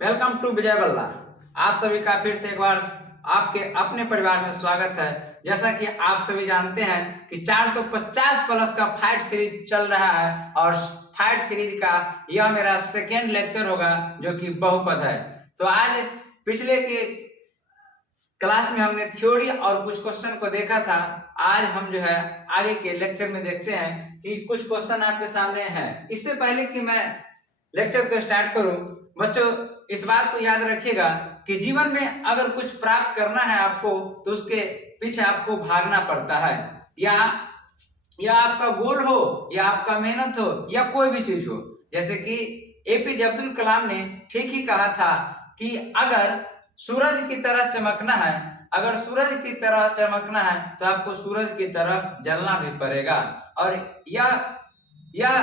Welcome to विजय बल्ला। आप सभी का फिर से एक बार आपके अपने परिवार में स्वागत है। जैसा कि आप सभी जानते हैं कि 450 प्लस का फाइट सीरीज चल रहा है और फाइट सीरीज का यह मेरा सेकेंड लेक्चर होगा जो कि बहुपद है। तो आज पिछले के क्लास में हमने थ्योरी और कुछ क्वेश्चन को देखा था। आज हम जो है आगे के लेक्चर में देखते हैं कि कुछ क्वेश्चन आपके सामने हैं। इससे पहले कि मैं लेक्चर को स्टार्ट करूं, बच्चों इस बात को याद रखिएगा कि जीवन में अगर कुछ प्राप्त करना है आपको तो उसके पीछे आपको भागना पड़ता है। या आपका गोल हो या आपका मेहनत हो या कोई भी चीज हो। जैसे कि एपीजे अब्दुल कलाम ने ठीक ही कहा था कि अगर सूरज की तरह चमकना है, अगर सूरज की तरह चमकना है तो आपको सूरज की तरह जलना भी पड़ेगा। और यह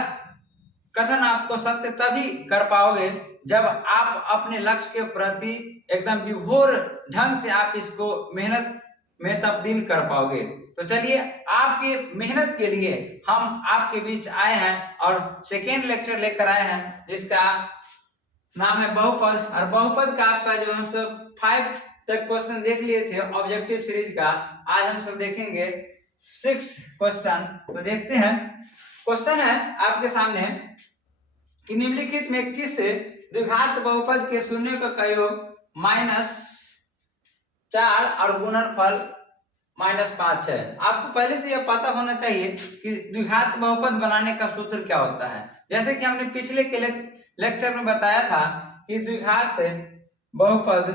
कथन आपको सत्य तभी कर पाओगे जब आप अपने लक्ष्य के प्रति एकदम विभोर ढंग से आप इसको मेहनत में तब्दील कर पाओगे। तो चलिए आपके मेहनत के लिए हम आपके बीच आए हैं और सेकेंड लेक्चर लेकर आए हैं जिसका नाम है बहुपद। और बहुपद का आपका जो हम सब 5 तक क्वेश्चन देख लिए थे ऑब्जेक्टिव सीरीज का, आज हम सब देखेंगे 6 क्वेश्चन। तो देखते हैं। क्वेश्चन है आपके सामने कि निम्नलिखित में किस द्विघात बहुपद के शून्य का योग -4 और गुणनफल -5 है। आपको पहले से यह पता होना चाहिए कि द्विघात बहुपद बनाने का सूत्र क्या होता है। जैसे कि हमने पिछले के लेक्चर में बताया था कि द्विघात बहुपद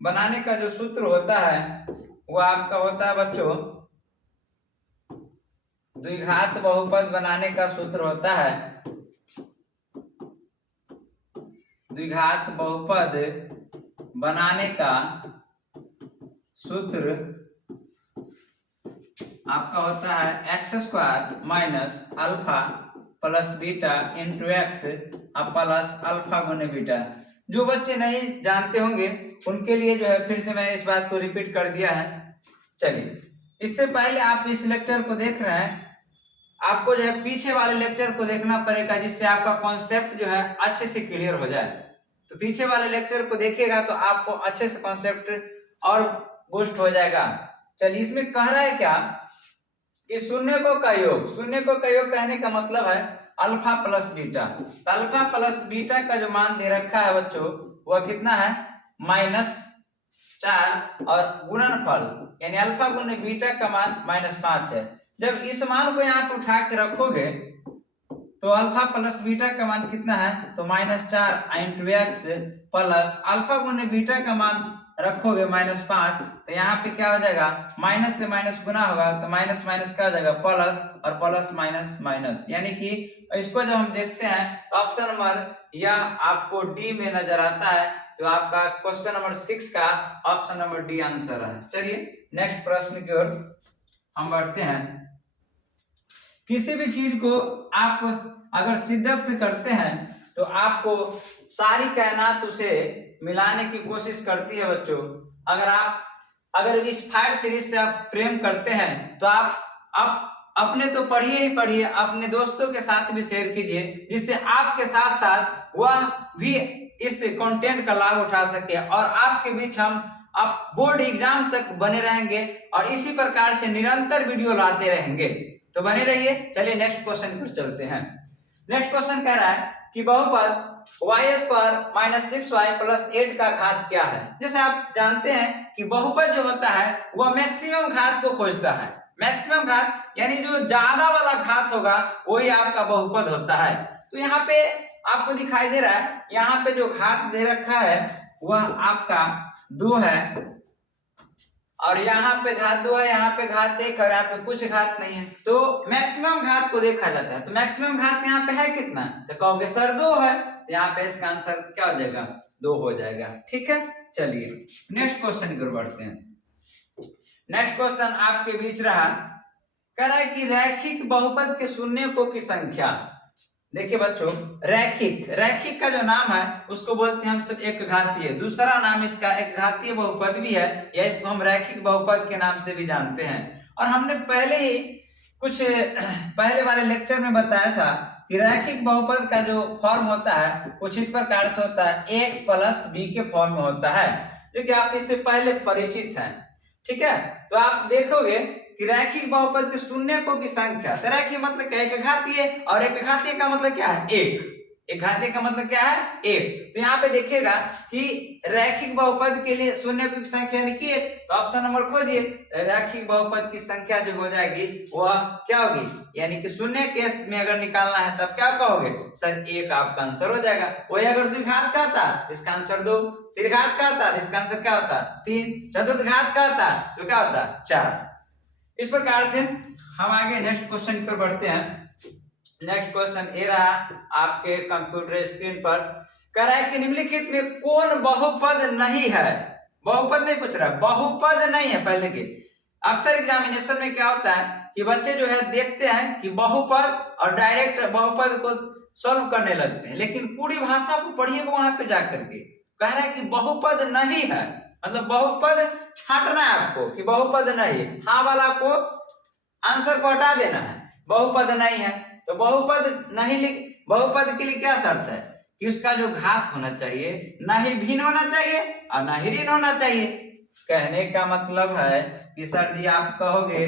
बनाने का जो सूत्र होता है वो आपका होता है बच्चों, द्विघात बहुपद बनाने का सूत्र होता है, द्विघात बहुपद बनाने का सूत्र आपका होता है x² minus alpha plus beta into x plus alpha गुने बीटा। जो बच्चे नहीं जानते होंगे उनके लिए जो है फिर से मैं इस बात को रिपीट कर दिया है। चलिए, इससे पहले आप इस लेक्चर को देख रहे हैं, आपको जो है पीछे वाले लेक्चर को देखना पड़ेगा जिससे आपका कॉन्सेप्ट जो है अच्छे से क्लियर हो जाए। तो पीछे वाले लेक्चर को देखिएगा तो आपको अच्छे से कॉन्सेप्ट और बूस्ट हो जाएगा। चलिए, इसमें कह रहा है क्या कि शून्य को का योग कहने का मतलब है अल्फा प्लस बीटा। तो अल्फा प्लस बीटा का जो मान दे रखा है बच्चों वह कितना है -4 और गुणनफल यानी अल्फा गुने बीटा का मान -5 है। जब इस मान को यहाँ पे उठा के रखोगे तो अल्फा प्लस बीटा का मान कितना है तो -4 इंटू एक्स प्लस अल्फा गुने बीटा का मान रखोगे -5, तो यहाँ पे क्या हो जाएगा माइनस से माइनस गुना होगा तो माइनस माइनस क्या हो जाएगा प्लस और प्लस माइनस माइनस। यानी कि इसको जब हम देखते हैं तो ऑप्शन नंबर यह आपको डी में नजर आता है। तो आपका क्वेश्चन नंबर 6 का ऑप्शन नंबर डी आंसर है। चलिए नेक्स्ट प्रश्न की ओर हम बढ़ते हैं। किसी भी चीज को आप अगर शिद्दत से करते हैं तो आपको सारी कायनात उसे मिलाने की कोशिश करती है। बच्चों अगर इस फाइट सीरीज से आप प्रेम करते हैं तो आप अपने तो पढ़िए ही पढ़िए, अपने दोस्तों के साथ भी शेयर कीजिए जिससे आपके साथ साथ वह भी इस कंटेंट का लाभ उठा सके और आपके बीच हम आप बोर्ड एग्जाम तक बने रहेंगे और इसी प्रकार से निरंतर वीडियो लाते रहेंगे। तो बने रहिए। चलिए नेक्स्ट क्वेश्चन पर चलते हैं। नेक्स्ट क्वेश्चन कह रहा है कि बहुपद y² - 6y + 8 का घात क्या है। जैसे आप जानते हैं कि बहुपद जो होता है वह मैक्सिमम घात को खोजता है। मैक्सिमम घात यानी जो ज्यादा वाला घात होगा वही आपका बहुपद होता है। तो यहाँ पे आपको दिखाई दे रहा है, यहाँ पे जो घात दे रखा है वह आपका 2 है और यहाँ पे घात 2 है, यहाँ पे घात 1 और यहाँ पे कुछ घात नहीं है। तो मैक्सिमम घात को देखा जाता है। तो मैक्सिमम घात यहाँ पे है कितना, तो कहोगे सर 2 है, तो यहाँ पे इसका आंसर क्या हो जाएगा 2 हो जाएगा। ठीक है, चलिए नेक्स्ट क्वेश्चन की ओर बढ़ते हैं। नेक्स्ट क्वेश्चन आपके बीच रहा, कह रहा है कि रैखिक बहुपद के शून्यकों की संख्या। देखिए बच्चों, रैखिक का जो नाम है उसको बोलते हैं हम सब एक घातीय। दूसरा नाम इसका एक घातीय बहुपद भी है या इसको हम रैखिक बहुपद के नाम से भी जानते हैं। और हमने पहले ही कुछ पहले वाले लेक्चर में बताया था कि रैखिक बहुपद का जो फॉर्म होता है कुछ इस प्रकार से होता है, x प्लस बी के फॉर्म में होता है, जो कि आप इससे पहले परिचित हैं। ठीक है, तो आप देखोगे कि रैखिक बहुपद के शून्यकों की संख्या, तो रैखिक मतलब क्या है, एक घातीय, और एक घातीय का मतलब क्या है, एक घातीय का मतलब क्या है, एक। तो यहाँ पे देखिएगा कि रैखिक बहुपद के लिए शून्यकों की संख्या लिखिए, तो ऑप्शन नंबर खोजिए, रैखिक बहुपद की संख्या जो हो जाएगी वह क्या होगी, यानी कि शून्य केस में अगर निकालना है तब क्या कहोगे सर, एक आपका आंसर हो जाएगा। वही अगर द्विघात का था इसका आंसर 2, त्रिघात का था इसका आंसर क्या होता, 3, चतुर्थ घात का था तो क्या होता, 4। इस प्रकार से हम आगे नेक्स्ट क्वेश्चन पर बढ़ते हैं। नेक्स्ट क्वेश्चन ये रहा आपके कंप्यूटर स्क्रीन पर, कह रहा है कि निम्नलिखित में कौन बहुपद नहीं है, बहुपद नहीं पूछ रहा, बहुपद नहीं है। पहले के अक्सर एग्जामिनेशन में क्या होता है कि बच्चे जो है देखते हैं कि बहुपद और डायरेक्ट बहुपद को सॉल्व करने लगते हैं, लेकिन पूरी भाषा को पढ़िएगा वहां पे जाकर के, कह रहा है कि बहुपद नहीं है, मतलब बहुपद छांटना है आपको कि बहुपद नहीं है, हाँ वाला को आंसर को हटा देना है, बहुपद नहीं है। तो बहुपद नहीं लिख, बहुपद के लिए क्या शर्त है कि उसका जो घात होना चाहिए ना ही भिन्न होना चाहिए और ना ही ऋण होना चाहिए। कहने का मतलब है कि सर जी आप कहोगे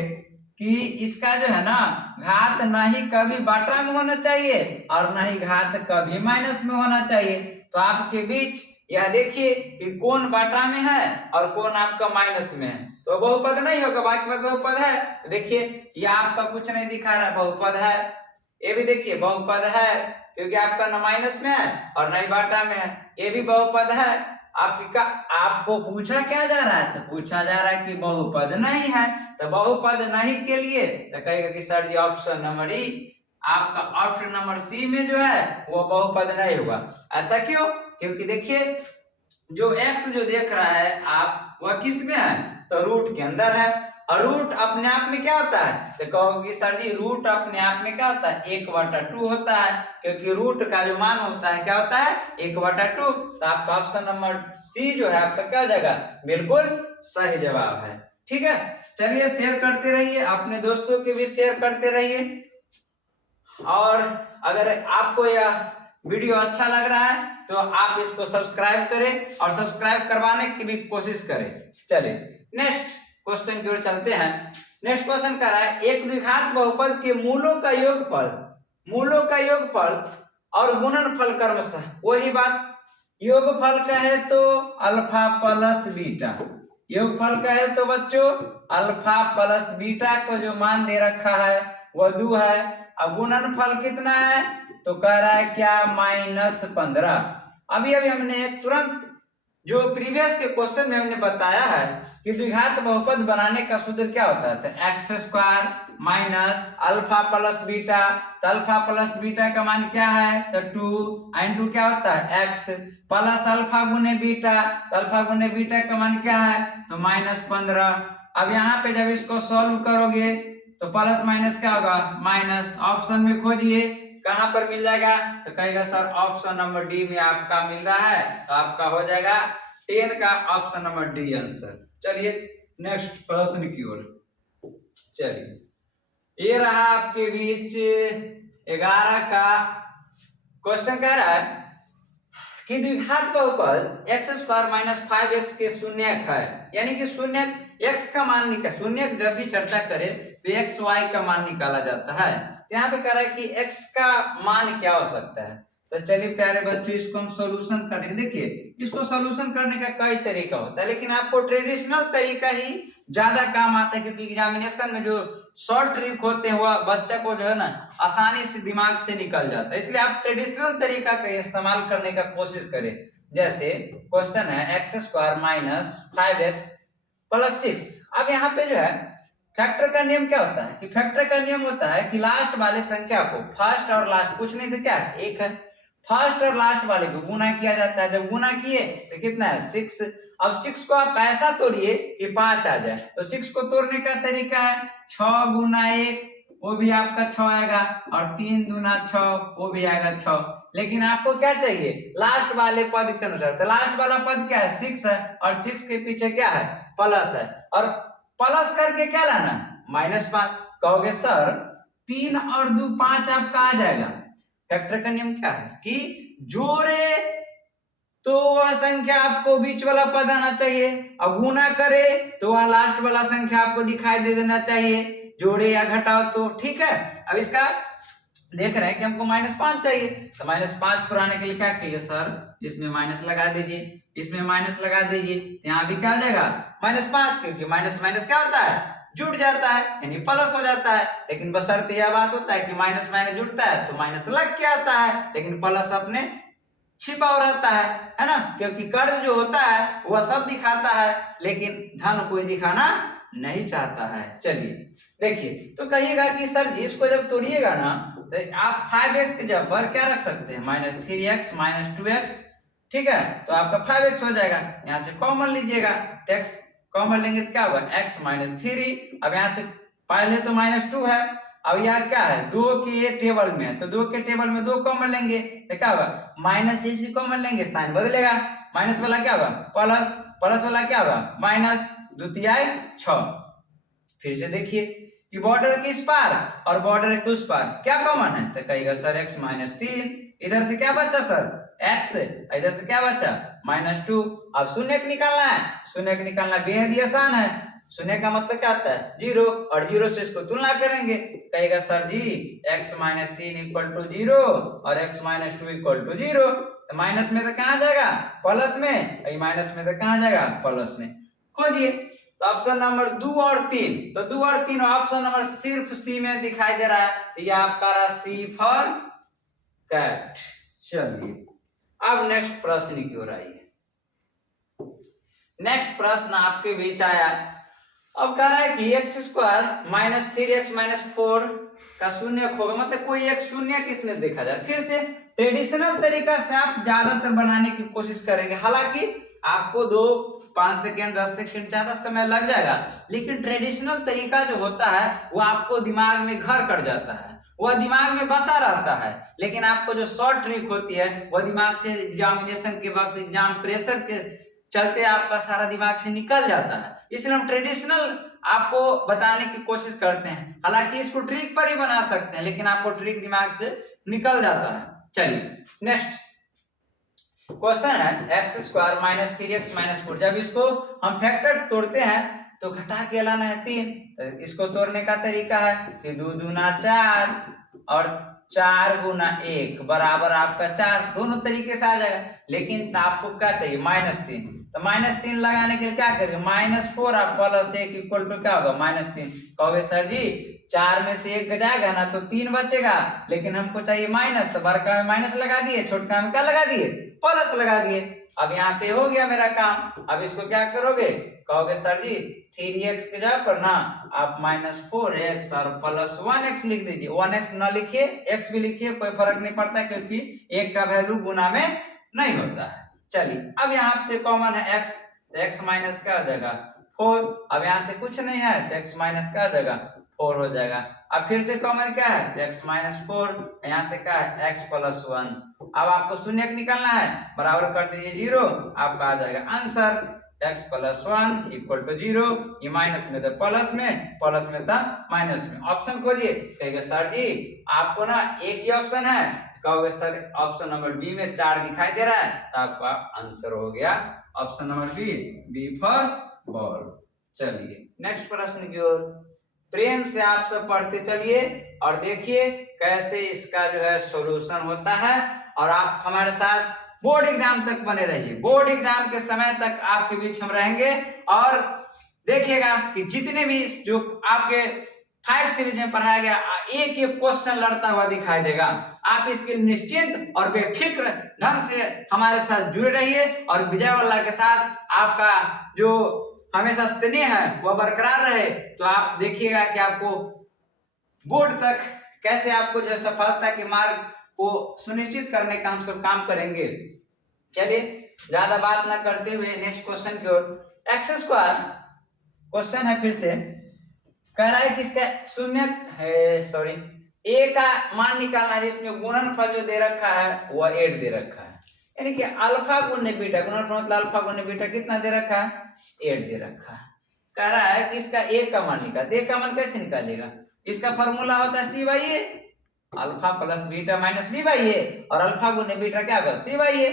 कि इसका जो है ना घात ना ही कभी बाटा में होना चाहिए और ना ही घात कभी माइनस में होना चाहिए। तो आपके बीच यह देखिए कि कौन बाटा में है और कौन आपका माइनस में है, तो बहुपद नहीं होगा, बाकी बात बहुपद है। देखिए ये आपका कुछ नहीं दिखा रहा, बहुपद है, ये भी देखिए बहुपद है क्योंकि आपका न माइनस में है और न ही बाटा में है, ये भी बहुपद है। आपका आपको पूछा क्या जा रहा है, तो पूछा जा रहा है कि बहुपद नहीं है, तो बहुपद नहीं के लिए तो कहेगा कि सर जी ऑप्शन नंबर ई, आपका ऑप्शन नंबर सी में जो है वो बहुपद नहीं होगा। ऐसा क्यों, क्योंकि देखिए जो x जो देख रहा है आप वह किस में है, तो रूट के अंदर है, और रूट अपने आप में क्या होता है, तो कहोगे सर जी रूट अपने आप में क्या होता है, 1/2 होता है, क्योंकि रूट का जो मान होता है क्या होता है 1/2। तो आपका ऑप्शन नंबर सी जो है आपका क्या हो जाएगा, बिल्कुल सही जवाब है। ठीक है, चलिए शेयर करते रहिए, अपने दोस्तों के भी शेयर करते रहिए, और अगर आपको यह वीडियो अच्छा लग रहा है तो आप इसको सब्सक्राइब करें और सब्सक्राइब करवाने की भी कोशिश करें। चलिए नेक्स्ट क्वेश्चन की ओर चलते हैं। नेक्स्ट क्वेश्चन कर रहा है एक द्विघात बहुपद के मूलों का योगफल, मूलों का योगफल और गुणनफल क्रमशः, वही बात योगफल कहे तो अल्फा प्लस बीटा, योगफल कहे तो बच्चों अल्फा प्लस बीटा को जो मान दे रखा है वह 2 है, अब गुणनफल कितना है, तो कह रहा है क्या -15। अभी हमने तुरंत जो प्रीवियस के क्वेश्चन में हमने बताया है कि द्विघात बहुपद बनाने का सूत्र क्या होता है, तो x² minus alpha plus beta, तो अल्फा प्लस बीटा का मान क्या है, तो 2 एंड 2 क्या होता है x प्लस अल्फा गुने बीटा, तो अल्फा गुने बीटा का मान क्या है, तो -15। अब यहाँ पे जब इसको सॉल्व करोगे तो प्लस माइनस क्या होगा माइनस, ऑप्शन में खोजिए कहां पर मिल जाएगा, तो कहेगा सर ऑप्शन नंबर डी में आपका मिल रहा है, तो आपका हो जाएगा 10 का ऑप्शन नंबर डी आंसर। चलिए नेक्स्ट प्रश्न की ओर चलिए, ये रहा आपके बीच 11 का क्वेश्चन, कह रहा है कि द्विघात बहुपद x² - 5x के शून्यक है, यानी कि शून्यक x का मान निकाल, शून्यक जब भी चर्चा करें तो x y का मान निकाला जाता है। यहाँ पे कह रहा है कि x का मान क्या हो सकता है, तो चलिए प्यारे बच्चों इसको हम सॉल्यूशन करेंगे। देखिए इसको सॉल्यूशन करने का कई तरीका होता है, लेकिन आपको ट्रेडिशनल तरीका ही ज्यादा काम आता है, क्योंकि एग्जामिनेशन में जो शॉर्ट ट्रिक होते हैं वह बच्चा को जो है ना आसानी से दिमाग से निकल जाता है, इसलिए आप ट्रेडिशनल तरीका का इस्तेमाल करने का कोशिश करें। जैसे क्वेश्चन है x² - 5x + 6। अब यहाँ पे जो है फैक्टर का नियम क्या होता है कि फैक्टर का नियम होता है कि लास्ट वाले संख्या को फर्स्ट और लास्ट कुछ नहीं तो क्या है एक है, फर्स्ट और लास्ट वाले को गुना किया जाता है, जब गुना किए तो कितना है 6। अब 6 को आप ऐसा तोड़िए कि 5 आ जाए, तो 6 को तोड़ने का तरीका है 6 गुना 1 वो भी आपका 6 आएगा, और 3 दूना 6 वो भी आएगा 6। लेकिन आपको क्या चाहिए लास्ट वाले पद के अनुसार, तो लास्ट वाला पद क्या है 6 है, और 6 के पीछे क्या है प्लस है, और प्लस करके क्या लाना -5। कहोगे सर 3 और 2 5 आपका आ जाएगा, फैक्टर का नियम क्या है कि जोड़े तो वह संख्या आपको बीच वाला पद आना चाहिए, अब गुना करे तो वह लास्ट वाला संख्या आपको दिखाई दे देना चाहिए, जोड़े या घटाओ तो ठीक है। अब इसका देख रहे हैं कि हमको -5 चाहिए, तो -5 पर आने के लिए क्या कहिए सर, इसमें माइनस लगा दीजिए, इसमें माइनस लगा दीजिए, यहाँ भी क्या हो जाएगा -5, क्योंकि माइनस माइनस क्या होता है जुड़ जाता है यानी प्लस हो जाता है। लेकिन बशर्ते यह बात होता है कि माइनस माइनस जुड़ता है तो माइनस लग के आता है, लेकिन प्लस अपने छिपा हो रहता है ना, क्योंकि कर्ज जो होता है वह सब दिखाता है लेकिन धन कोई दिखाना नहीं चाहता है। चलिए देखिए, तो कहिएगा कि सर जी इसको जब तोड़िएगा ना तो आप 5x के जगह पर क्या रख सकते हैं, -3x -2x, ठीक है, तो आपका 5x हो जाएगा। यहाँ से कॉमन लीजिएगा, x कॉमन लेंगे तो क्या होगा x -3। अब यहाँ से पहले तो -2 है, अब यहाँ क्या है 2 के टेबल में है तो 2 के टेबल में 2 कॉमन लेंगे तो क्या होगा माइनस, इसी कॉमन लेंगे साइन बदलेगा, माइनस वाला क्या होगा प्लस, प्लस वाला क्या होगा माइनस, द्वितीय 6। फिर से देखिए कि बॉर्डर किस पार और बॉर्डर के उस पार क्या कॉमन है, तो कहेगा सर x -3, इधर से क्या बचा सर x, इधर से क्या बचा -2। अब शून्य निकालना है, शून्य निकालना बेहद ही आसान है, शून्य का मतलब क्या आता है 0, और 0 से इसको तुलना करेंगे, कहेगा सर जी x -3 = 0 और x -2 = 0, तो माइनस में तो कहाँ जाएगा प्लस में, माइनस में तो कहाँ जाएगा प्लस में। खोजिए, तो ऑप्शन नंबर 2 और 3, तो 2 और 3 ऑप्शन नंबर सिर्फ सी में दिखाई दे रहा है, तो ये आपका रहा सी फॉर कैट। चलिए अब नेक्स्ट प्रश्न की ओर आइए। नेक्स्ट प्रश्न आपके बीच आया, अब कह रहा है कि x² -3x -4 का शून्य होगा, मतलब कोई एक शून्य किसने देखा जाए। फिर से ट्रेडिशनल तरीका से आप ज्यादातर बनाने की कोशिश करेंगे, हालांकि आपको 5 सेकेंड 10 सेकेंड ज्यादा समय लग जाएगा, लेकिन ट्रेडिशनल तरीका जो होता है वो आपको दिमाग में घर कर जाता है, वह दिमाग में बसा रहता है। लेकिन आपको जो शॉर्ट ट्रिक होती है वह दिमाग से एग्जामिनेशन के वक्त एग्जाम प्रेशर के चलते आपका सारा दिमाग से निकल जाता है, इसलिए हम ट्रेडिशनल आपको बताने की कोशिश करते हैं। हालांकि इसको ट्रिक पर ही बना सकते हैं, लेकिन आपको ट्रिक दिमाग से निकल जाता है। चलिए नेक्स्ट क्वेश्चन है x² -3x -4, जब इसको हम फैक्टर तोड़ते हैं तो घटा के लाना है 3, तो इसको तोड़ने का तरीका है कि 2 दूना 4 और 4 गुना 1 बराबर आपका 4, दोनों तरीके से आ जाएगा। लेकिन आपको क्या चाहिए -3, तो -3 लगाने के लिए क्या करेंगे -4 और +1 = क्या होगा -3। कहोगे सर जी 4 में से 1 जाएगा ना तो 3 बचेगा, लेकिन हमको चाहिए माइनस, तो बड़का में माइनस लगा दिए, छोटका में क्या लगा दिए प्लस लगा दिए। अब यहाँ पे हो गया मेरा काम। अब इसको क्या करोगे, कहोगे सर जी 3x के जगह पर ना आप -4x और +1x लिख दीजिए, 1x ना लिखिए x भी लिखिए, कोई फर्क नहीं पड़ता क्योंकि एक का वैल्यू गुना में नहीं होता है। चलिए अब यहाँ से कॉमन है x, तो x माइनस क्या हो जाएगा 4, अब यहाँ से कुछ नहीं है तो x माइनस क्या हो जाएगा 4 हो जाएगा। अब फिर से कॉमन क्या है तो x -4, यहाँ से क्या है x +1। अब आपको शून्य निकालना है, बराबर कर दीजिए 0, आपका आ जाएगा आंसर x +1 = 0, ये माइनस में था प्लस में, प्लस में था माइनस में। ऑप्शन खोजिए, कहेगा सर जी आपको ना एक ही ऑप्शन है, कहोगे सर ऑप्शन नंबर बी में 4 दिखाई दे रहा है, तो आपका आंसर हो गया option number B for ball. चलिए नेक्स्ट प्रश्न की ओर प्रेम से आप सब पढ़ते चलिए और देखिए कैसे इसका जो है सॉल्यूशन होता है, और आप हमारे साथ बोर्ड एग्जाम तक बने रहिए। बोर्ड एग्जाम के समय तक आपके बीच हम रहेंगे, और देखिएगा कि जितने भी जो आपके 5 सीरीज में पढ़ाया गया एक एक क्वेश्चन लड़ता हुआ दिखाई देगा। आप इसके निश्चिंत और बेफिक्र ढंग से हमारे साथ जुड़े रहिए, और विजय वल्लभ के साथ आपका जो हमेशा स्नेह है वह बरकरार रहे। तो आप देखिएगा कि आपको बोर्ड तक कैसे आपको जो सफलता के मार्ग को सुनिश्चित करने का हम सब काम करेंगे। चलिए ज्यादा बात ना करते हुए नेक्स्ट क्वेश्चन की ओर। x² क्वेश्चन है, फिर से कह रहा है कि इसका शून्य है, सॉरी a का मान निकालना है जिसमें गुणनफल जो दे रखा है वह 8 दे रखा है, यानी कि अल्फा गुणे बीटा, गुणनफल मतलब अल्फा गुणे बीटा कितना दे रखा है 8 दे रखा है। कह रहा है कि इसका a का मान निकाल, a का मान कैसे निकालेगा, इसका फॉर्मूला होता है c/a, alpha plus beta minus B by A, और अल्फा गुने बीटा क्या होगा सी बाई ए।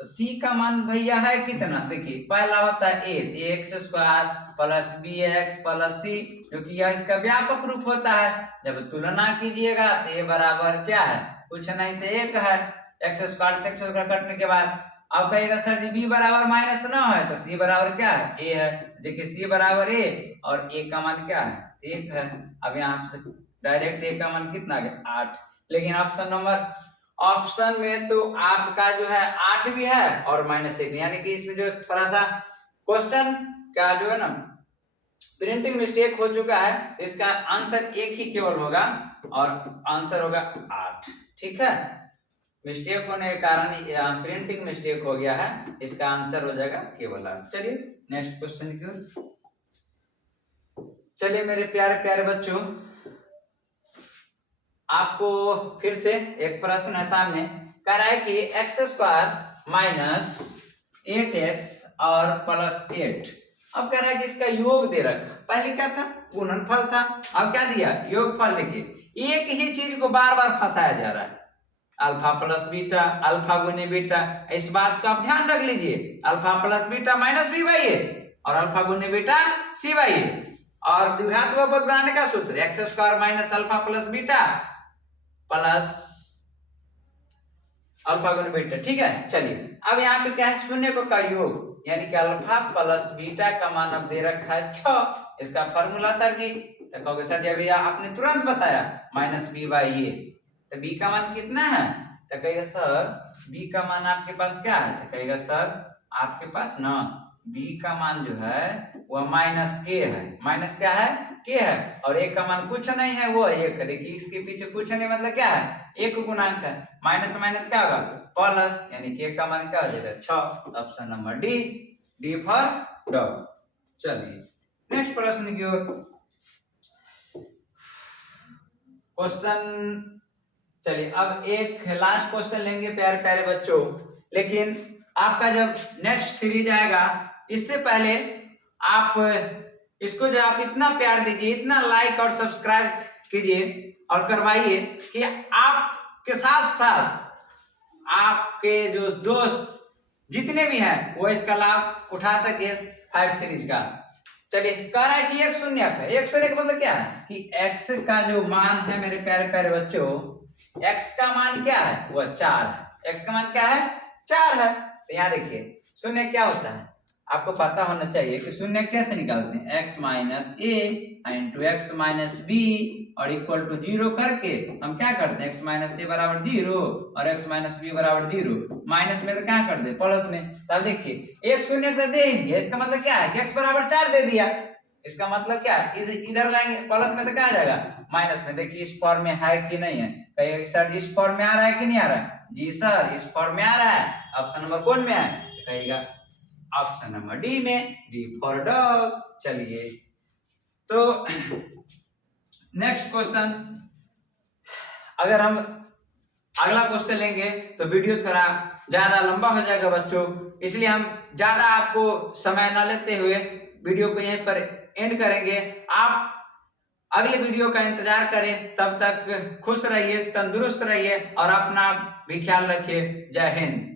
तो सी का मान भैया है कितना, देखिए पहला होता है A x square plus B x plus C, जो कि यह इसका व्यापक रूप होता है। जब तुलना कीजिएगा तो ए बराबर क्या है, कुछ नहीं तो एक है, एक्स स्क्वायर से एक्स स्क्वायर कटने के बाद अब कहेगा सर जी बी बराबर माइनस तो ना है, तो सी बराबर क्या है ए है। देखिए सी बराबर ए और ए का मान क्या है एक है। अब यहाँ से डायरेक्ट ए का मान कितना आ गया 8। लेकिन ऑप्शन में तो आपका जो है 8 भी है और -1, यानी कि इसमें जो थोड़ा सा क्वेश्चन का जो है ना प्रिंटिंग मिस्टेक हो चुका है। इसका आंसर एक ही केवल होगा और आंसर होगा 8। ठीक है, मिस्टेक होने के कारण प्रिंटिंग मिस्टेक हो गया है, इसका आंसर हो जाएगा केवल 8। चलिए नेक्स्ट क्वेश्चन की ओर चलिए मेरे प्यारे प्यारे बच्चों, आपको फिर से एक प्रश्न है सामने, कह रहा है कि एक्स स्क्वायर माइनस 8x और प्लस 8। अब कह रहा है कि इसका योग दे रखा, पहले क्या था गुणनफल था, अब क्या दिया योगफल। देखिए एक ही चीज को बार बार फंसाया जा रहा है, अल्फा प्लस बीटा अल्फा गुने बीटा, इस बात को आप ध्यान रख लीजिए, alpha plus beta minus B by A और अल्फा गुने बीटा सी बाई ए। और द्विघात बहुपद बनाने का सूत्र x square minus alpha plus beta plus alpha गुने बीटा। ठीक है, चलिए अब यहाँ पे क्या है शून्य को का योग, यानी कि अल्फा प्लस बीटा का मान अब दे रखा है 6। इसका फॉर्मूला सर जी, तो कहोगे सर जी भैया आपने तुरंत बताया माइनस बी बाई ए, तो बी का मान कितना है, तो कहेगा सर बी का मान आपके पास क्या है, तो कहेगा सर आपके पास ना बी का मान जो है वह माइनस के है, माइनस क्या है के है, और एक का मान कुछ नहीं है वो एक। देखिए इसके पीछे कुछ नहीं मतलब क्या है एक गुणांक है, माइनस माइनस क्या होगा प्लस, यानी के का मान क्या हो जाएगा 6। Option number D, D for dog. चलिए नेक्स्ट प्रश्न की ओर क्वेश्चन, चलिए अब एक लास्ट क्वेश्चन लेंगे प्यारे प्यारे बच्चों। लेकिन आपका जब नेक्स्ट सीरीज आएगा इससे पहले आप इसको जो आप इतना प्यार दीजिए, इतना लाइक और सब्सक्राइब कीजिए और करवाइए कि आपके साथ साथ आपके जो दोस्त जितने भी हैं वो इसका लाभ उठा सके 5 सीरीज का। चलिए कह रहा है कि एक शून्य है, एक शून्य का मतलब क्या है कि x का जो मान है मेरे प्यारे प्यारे बच्चों, x का मान क्या है वह 4 है, x का मान क्या है 4 है। तो यहाँ देखिए शून्य क्या होता है, आपको पता होना चाहिए कि शून्य कैसे निकालते हैं, x माइनस ए इंटू एक्स माइनस बी और इक्वल टू 0 करके हम क्या करते हैं x माइनस ए बराबर 0 और x माइनस बी बराबर 0, माइनस में तो क्या कर दे प्लस में। तब देखिए एक शून्य तो दे ही दिया, इसका मतलब क्या है कि x बराबर 4 दे दिया, इसका मतलब क्या है इधर लाएंगे प्लस में तो क्या आ जाएगा माइनस में। देखिए इस फॉर्म में है कि नहीं है, कहिए सर इस फॉर्म में आ रहा है कि नहीं आ रहा है, जी सर इस फॉर्म में आ रहा है। ऑप्शन नंबर कौन में है, कहिएगा ऑप्शन नंबर डी में, डी फॉर डॉग। चलिए तो नेक्स्ट क्वेश्चन, अगर हम अगला क्वेश्चन लेंगे तो वीडियो थोड़ा ज्यादा लंबा हो जाएगा बच्चों, इसलिए हम ज्यादा आपको समय न लेते हुए वीडियो को यहीं पर एंड करेंगे। आप अगले वीडियो का इंतजार करें, तब तक खुश रहिए, तंदुरुस्त रहिए और अपना भी ख्याल रखिए। जय हिंद।